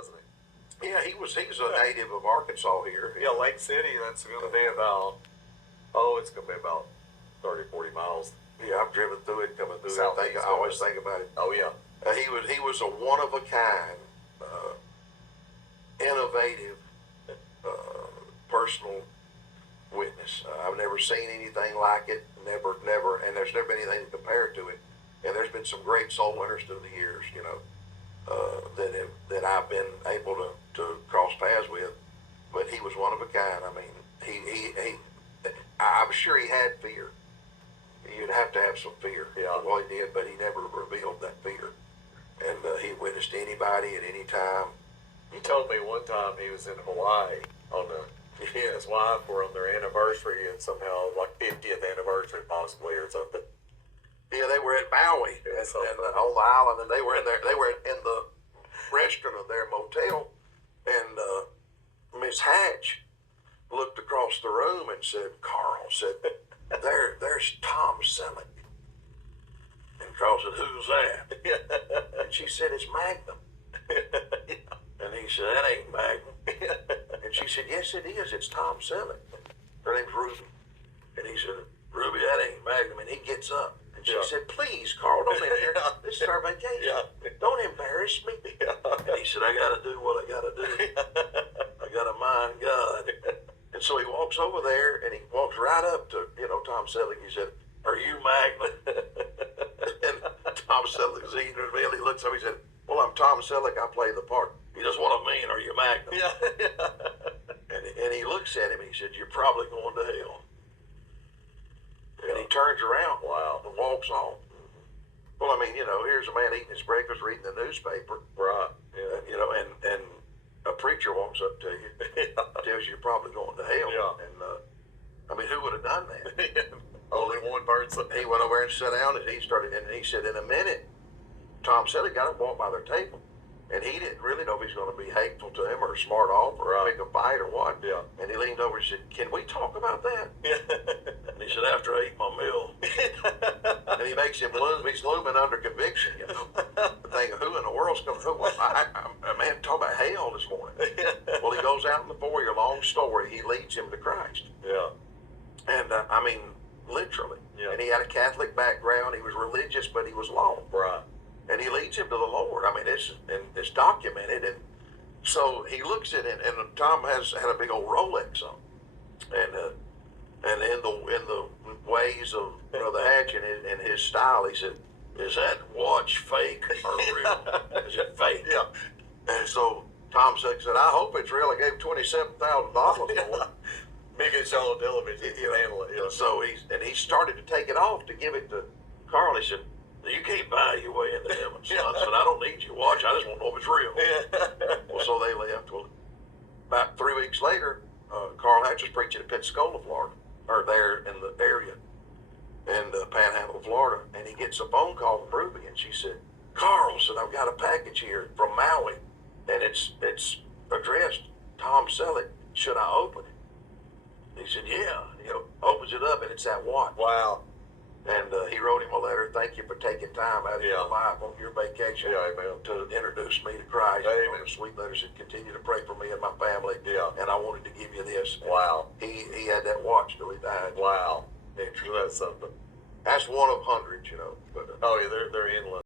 wasn't he? Yeah, he's a native of Arkansas here. Yeah, Lake City, that's going to be it's going to be about 30, 40 miles. Yeah, I've driven through it, coming through Southeast it. I always think about it. Oh, yeah. He was a one of a kind, innovative, personal witness. I've never seen anything like it. Never, and there's never been anything to compare to it. And there's been some great soul winners through the years, that I've been able to cross paths with. But he was one of a kind. I mean, I'm sure he had fear. You'd have to have some fear. Yeah. Well, he did, but he never revealed that fear. And he witnessed anybody at any time. He told me one time he was in Hawaii he and his wife were on their anniversary, and somehow like 50th anniversary possibly or something. Yeah, they were at Maui and on the island, and they were in the restaurant of their motel, and Miss Hatch looked across the room and said, "Carl," said, there's Tom Selleck. And Carl said, "Who's that?" And she said, "It's Magnum." And he said, "That ain't Magnum." And she said, "Yes, it is. It's Tom Selleck." Her name's Ruby. And he said, "Ruby, that ain't Magnum." And he gets up. And she said, "Please, Carl, don't embarrass me. This is our vacation. Don't embarrass me." And he said, "I got to do what I got to do. I got to mind God." And so he walks over there, and he walks right up to, Tom Selleck. He said, "Are you Magnum?" And Tom Selleck's eating his meal. He looks up, he said, "Well, I'm Tom Selleck. I play the part." He says, "What I mean, are you Magnum?" And he looks at him, and he said, "You're probably going to hell." And he turns around, and walks on. Well, I mean, here's a man eating his breakfast, reading the newspaper. Right. Yeah. And a preacher walks up to you, tells you you're probably going to hell. Yeah. And, I mean, who would have done that? Only one person. He went over and sat down, and he said, in a minute, Tom Selleck got up and walked by their table. And he didn't really know if he's going to be hateful to him or smart off or pick a fight or what. Yeah. And he leaned over and said, "Can we talk about that?" Yeah. And he said, "After I eat my meal." And he makes him loom. He's looming under conviction, Thinking, who in the world's going to, a man talking about hell this morning. Well, he goes out in the foyer, long story, he leads him to Christ. Yeah. And, I mean, literally. Yeah. And he had a Catholic background. He was religious, but he was lost. Right. And he leads him to the Lord. I mean, it's documented. And so he looks at it, and Tom had a big old Rolex on. And in the ways of Brother Hatch and his style, he said, "Is that watch fake or real?" Is it fake? Yeah. And so Tom said, "I hope it's real." I gave him $27,000 for it. Biggest show on television. You can handle it. Yeah. So he started to take it off to give it to Carl. He said, "You can't buy your way into heaven, son." I said, "I don't need your watch. I just want to know if it's real." Yeah. Well, so they left. Well, about 3 weeks later, Carl Hatch was preaching in Pensacola, Florida, or there in the area, in the Panhandle of Florida, and he gets a phone call from Ruby, and she said, "Carl," said, "I've got a package here from Maui, and it's addressed Tom Selleck. Should I open it?" He said, "Yeah." He opens it up, and it's that watch. Wow. And he wrote him a letter, "Thank you for taking time out of your life on your vacation to introduce me to Christ." Amen. A sweet letter said, "Continue to pray for me and my family." Yeah. And I wanted to give you this. Wow. He had that watch till he died. Wow. That's something. That's one of hundreds, But, Oh, yeah, they're endless.